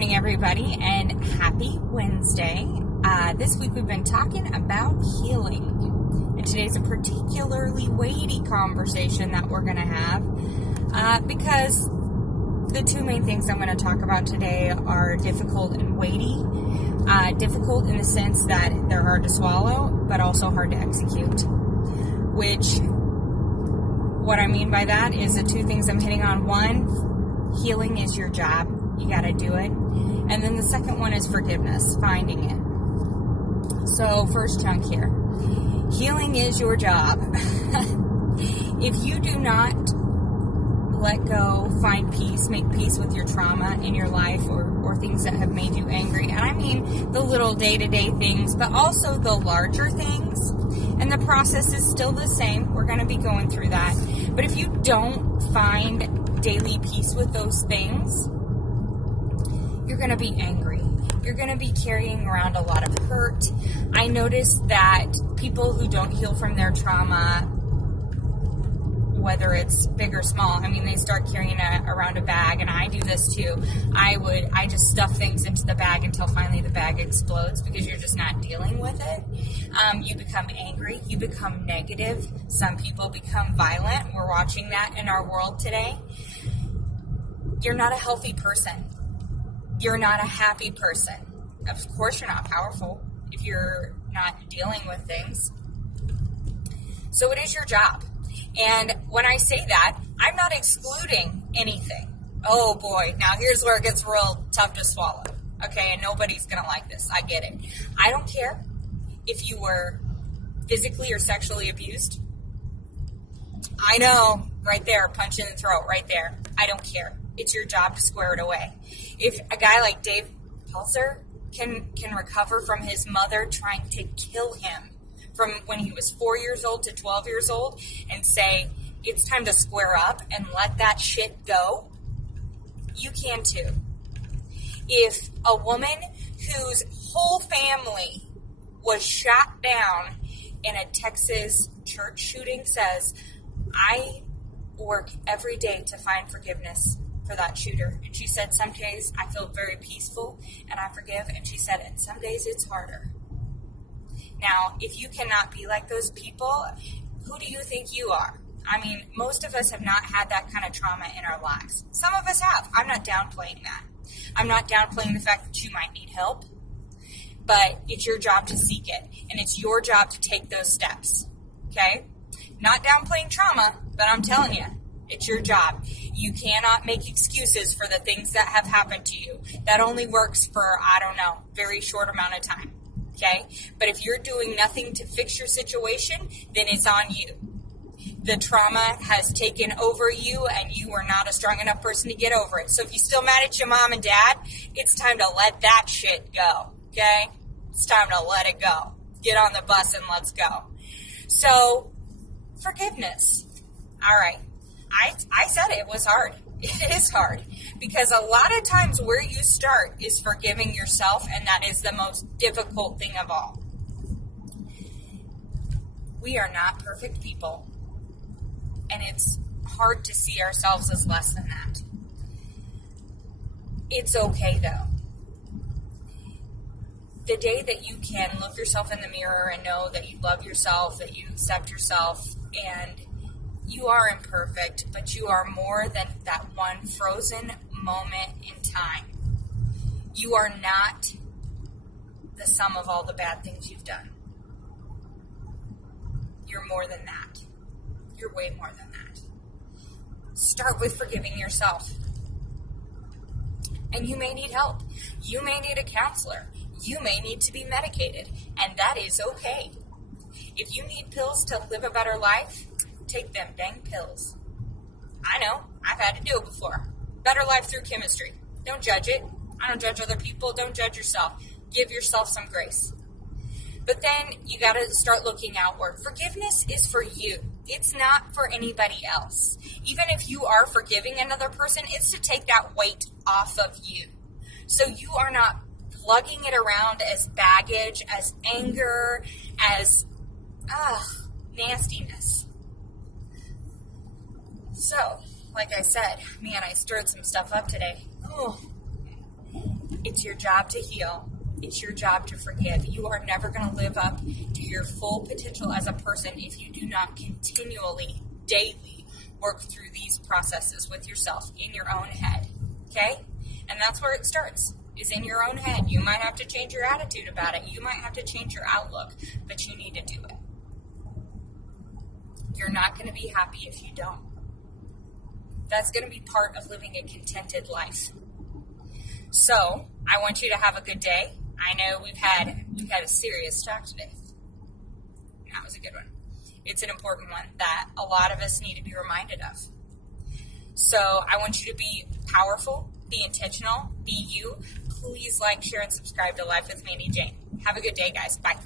morning, everybody, and happy Wednesday. This week we've been talking about healing, and today's a particularly weighty conversation that we're going to have because the two main things I'm going to talk about today are difficult and weighty. Difficult in the sense that they're hard to swallow, but also hard to execute, which what I mean by that is the two things I'm hitting on. One, healing is your job. You got to do it. And then the second one is forgiveness, finding it. So first chunk here. Healing is your job. If you do not let go, find peace, make peace with your trauma in your life or things that have made you angry, and I mean the little day-to-day things, but also the larger things, and the process is still the same. We're going to be going through that. But if you don't find daily peace with those things, you're going to be angry. You're going to be carrying around a lot of hurt. I noticed that people who don't heal from their trauma, whether it's big or small, they start carrying around a bag, and I do this too. I just stuff things into the bag until finally the bag explodes because you're just not dealing with it. You become angry. You become negative. Some people become violent. We're watching that in our world today. You're not a healthy person. You're not a happy person. Of course, you're not powerful if you're not dealing with things. So it is your job. And when I say that, I'm not excluding anything. Oh boy, now here's where it gets real tough to swallow. Okay, and nobody's going to like this. I get it. I don't care if you were physically or sexually abused. I know, right there, punch in the throat, right there. I don't care. It's your job to square it away. If a guy like Dave Pelzer can recover from his mother trying to kill him from when he was 4 years old to 12 years old and say, it's time to square up and let that shit go, you can too. If a woman whose whole family was shot down in a Texas church shooting says, I work every day to find forgiveness for that shooter. And she said, some days I feel very peaceful and I forgive. And she said, and some days it's harder. Now, if you cannot be like those people, who do you think you are? Most of us have not had that kind of trauma in our lives. Some of us have. I'm not downplaying that. I'm not downplaying the fact that you might need help, but it's your job to seek it, and it's your job to take those steps, okay? Not downplaying trauma, but I'm telling you, it's your job. You cannot make excuses for the things that have happened to you. That only works for, very short amount of time. Okay? But if you're doing nothing to fix your situation, then it's on you. The trauma has taken over you, and you are not a strong enough person to get over it. So if you're still mad at your mom and dad, it's time to let that shit go. Okay? It's time to let it go. Get on the bus and let's go. So, forgiveness. All right. I said it was hard. It is hard because a lot of times where you start is forgiving yourself, and that is the most difficult thing of all. We are not perfect people, and it's hard to see ourselves as less than that. It's okay, though. The day that you can look yourself in the mirror and know that you love yourself, that you accept yourself, and you are imperfect, but you are more than that one frozen moment in time. You are not the sum of all the bad things you've done. You're more than that. You're way more than that. Start with forgiving yourself. And you may need help. You may need a counselor. You may need to be medicated, and that is okay. If you need pills to live a better life, take them dang pills. I know. I've had to do it before. Better life through chemistry. Don't judge it. I don't judge other people. Don't judge yourself. Give yourself some grace. But then you got to start looking outward. Forgiveness is for you. It's not for anybody else. Even if you are forgiving another person, it's to take that weight off of you. So you are not lugging it around as baggage, as anger, as nastiness. So, like I said, man, I stirred some stuff up today. Oh. It's your job to heal. It's your job to forgive. You are never going to live up to your full potential as a person if you do not continually, daily work through these processes with yourself in your own head. Okay? And that's where it starts, is in your own head. You might have to change your attitude about it. You might have to change your outlook, but you need to do it. You're not going to be happy if you don't. That's going to be part of living a contented life. So, I want you to have a good day. I know we've had a serious talk today. That was a good one. It's an important one that a lot of us need to be reminded of. So, I want you to be powerful, be intentional, be you. Please like, share, and subscribe to Life with Mandy Jane. Have a good day, guys. Bye.